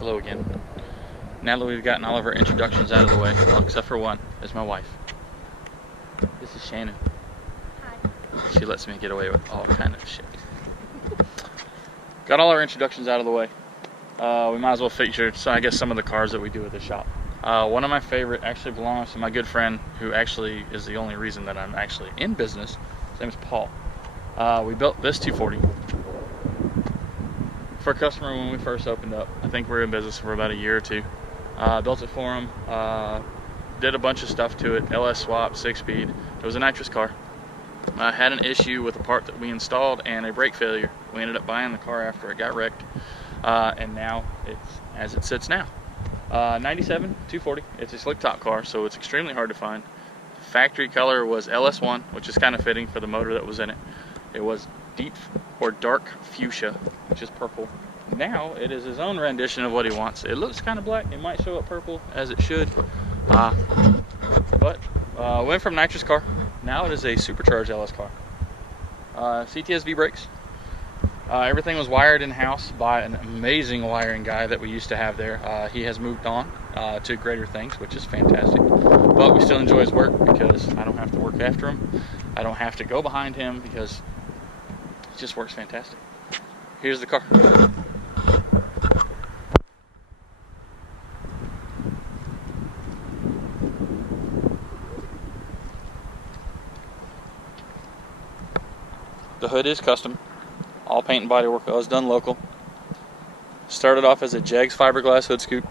Hello again. Now that we've gotten all of our introductions out of the way, well, except for one, is my wife. This is Shannon. Hi. She lets me get away with all kind of shit. Got all our introductions out of the way. We might as well feature, so I guess, some of the cars that we do at the shop. One of my favorite actually belongs to my good friend, who actually is the only reason that I'm actually in business. His name is Paul. We built this 240 for a customer when we first opened up. I think we were in business for about a year or two. Built it for him, did a bunch of stuff to it, LS swap, 6-speed. It was a nitrous car. Had an issue with a part that we installed and a brake failure. We ended up buying the car after it got wrecked, and now it's as it sits now. 97 240. It's a slick top car, so it's extremely hard to find. Factory color was LS1, which is kind of fitting for the motor that was in it. It was deep or dark fuchsia, which is purple. Now it is his own rendition of what he wants. It looks kind of black. It might show up purple, as it should. But went from nitrous car. Now it is a supercharged LS car. CTSV brakes. Everything was wired in-house by an amazing wiring guy that we used to have there. He has moved on to greater things, which is fantastic. But we still enjoy his work because I don't have to work after him. I don't have to go behind him because it just works fantastic. Here's the car. The hood is custom. All paint and body work was done local. Started off as a Jegs fiberglass hood scoop.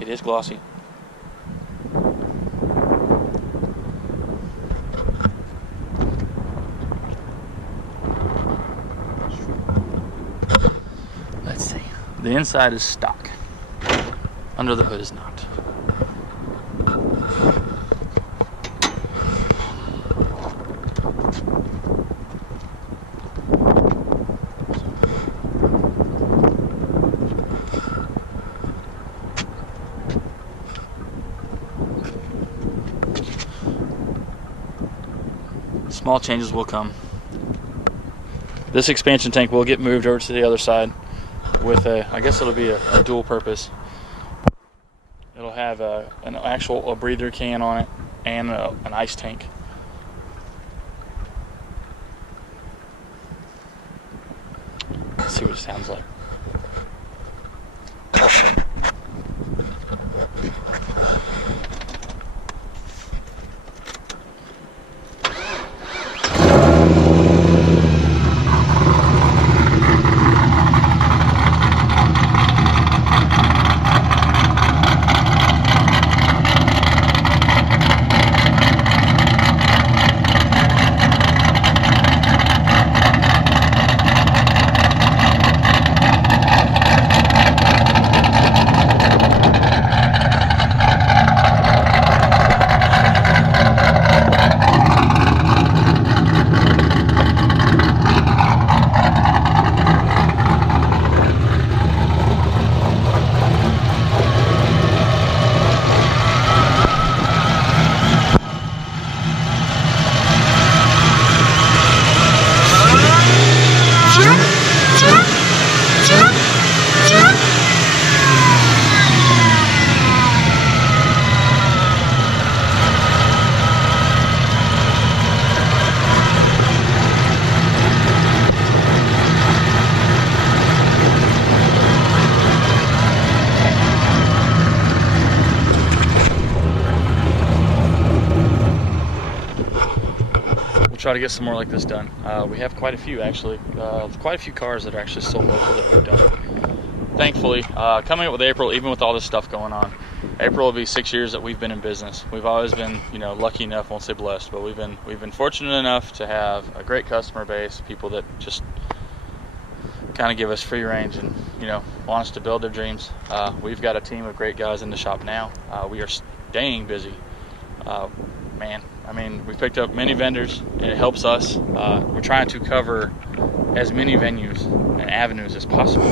It is glossy. Let's see. The inside is stock. Under the hood is not. Small changes will come. This expansion tank will get moved over to the other side with I guess it'll be a dual purpose. It'll have an actual breather can on it and an ice tank. Let's see what it sounds like. Try to get some more like this done. We have quite a few actually, quite a few cars that are actually still local that we've done. Thankfully, coming up with April, even with all this stuff going on, April will be 6 years that we've been in business. We've always been, lucky enough, won't say blessed, but we've been fortunate enough to have a great customer base, people that just kind of give us free range and want us to build their dreams. We've got a team of great guys in the shop now. We are staying busy. Man, I mean, we've picked up many vendors, and it helps us. We're trying to cover as many venues and avenues as possible.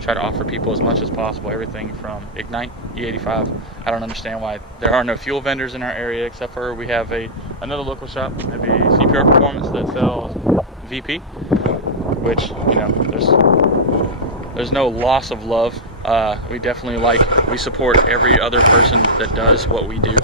Try to offer people as much as possible, everything from Ignite, E85. I don't understand why there are no fuel vendors in our area, except for we have another local shop, maybe CPR Performance, that sells VP, which, there's there's no loss of love. We definitely we support every other person that does what we do.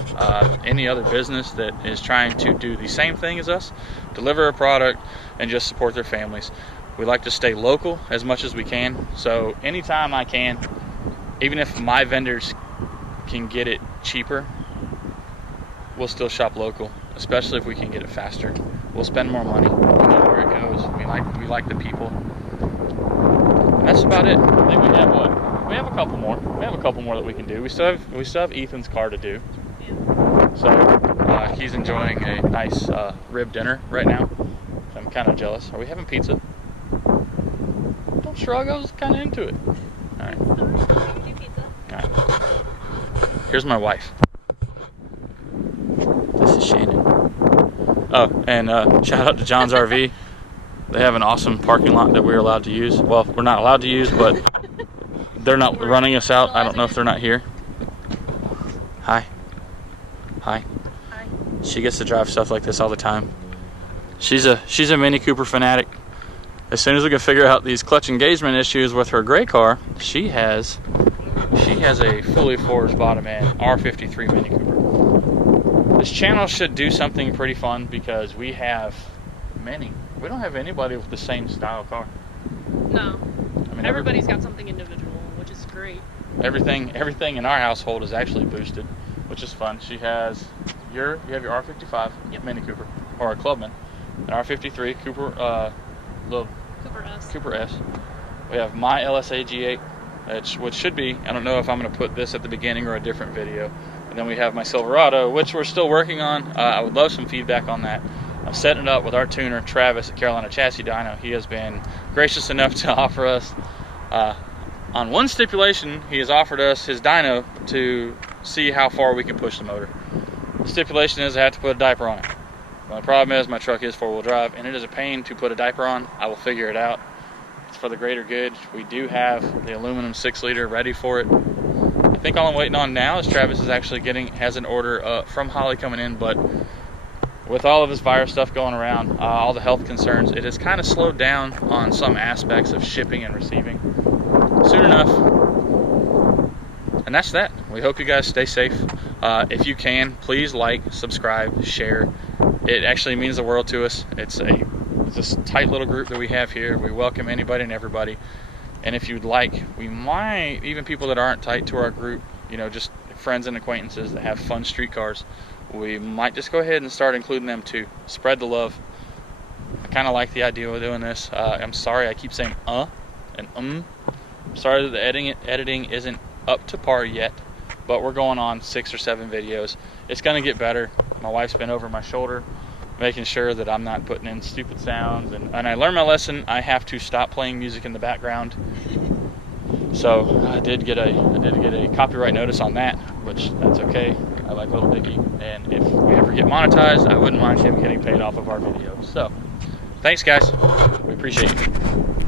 Any other business that is trying to do the same thing as us, deliver a product and just support their families. We like to stay local as much as we can. So anytime I can, even if my vendors can get it cheaper, we'll still shop local, especially if we can get it faster. We'll spend more money. We know where it goes. We like the people. That's about it. I think we have what? We have a couple more. We have a couple more that we can do. We still have Ethan's car to do. So he's enjoying a nice rib dinner right now. I'm kind of jealous. Are we having pizza? Don't shrug. I was kind of into it. All right. All right. Here's my wife. This is Shannon. Oh, and shout out to John's RV. They have an awesome parking lot that we're allowed to use. Well, we're not allowed to use, but they're not running us out. I don't know if they're not here. Hi. Hi. Hi. She gets to drive stuff like this all the time. She's a Mini Cooper fanatic. As soon as we can figure out these clutch engagement issues with her gray car, she has a fully forged bottom end R53 Mini Cooper. This channel should do something pretty fun because we have many. We don't have anybody with the same style car. No. I mean, everybody's got something individual, which is great. Everything in our household is actually boosted, which is fun. She has you have your R55 Yep. Mini Cooper, or a Clubman, an R53 Cooper, Cooper S. We have my LSA G8, which should be, I don't know if I'm going to put this at the beginning or a different video. And then we have my Silverado, which we're still working on. I would love some feedback on that. I'm setting it up with our tuner, Travis, at Carolina Chassis Dyno. He has been gracious enough to offer us, on one stipulation, he has offered us his dyno to see how far we can push the motor. The stipulation is I have to put a diaper on it. My problem is my truck is four-wheel drive, and it is a pain to put a diaper on. I will figure it out. It's for the greater good. We do have the aluminum 6-liter ready for it. I think all I'm waiting on now is Travis is actually has an order from Holly coming in, but with all of this virus stuff going around, all the health concerns, it has kind of slowed down on some aspects of shipping and receiving. Soon enough. And that's that. We hope you guys stay safe. If you can, please like, subscribe, share. It actually means the world to us. It's this tight little group that we have here. We welcome anybody and everybody. And if you'd like, we might, even people that aren't tight to our group, just friends and acquaintances that have fun street cars, we might just go ahead and start including them too. Spread the love. I kind of like the idea of doing this. I'm sorry I keep saying and I'm sorry that the editing isn't up to par yet, but we're going on 6 or 7 videos. It's going to get better. My wife's been over my shoulder making sure that I'm not putting in stupid sounds, and I learned my lesson. I have to stop playing music in the background. So I did get a copyright notice on that, which that's okay. I like Little Dicky, and if we ever get monetized, I wouldn't mind him getting paid off of our videos. So thanks guys, we appreciate you.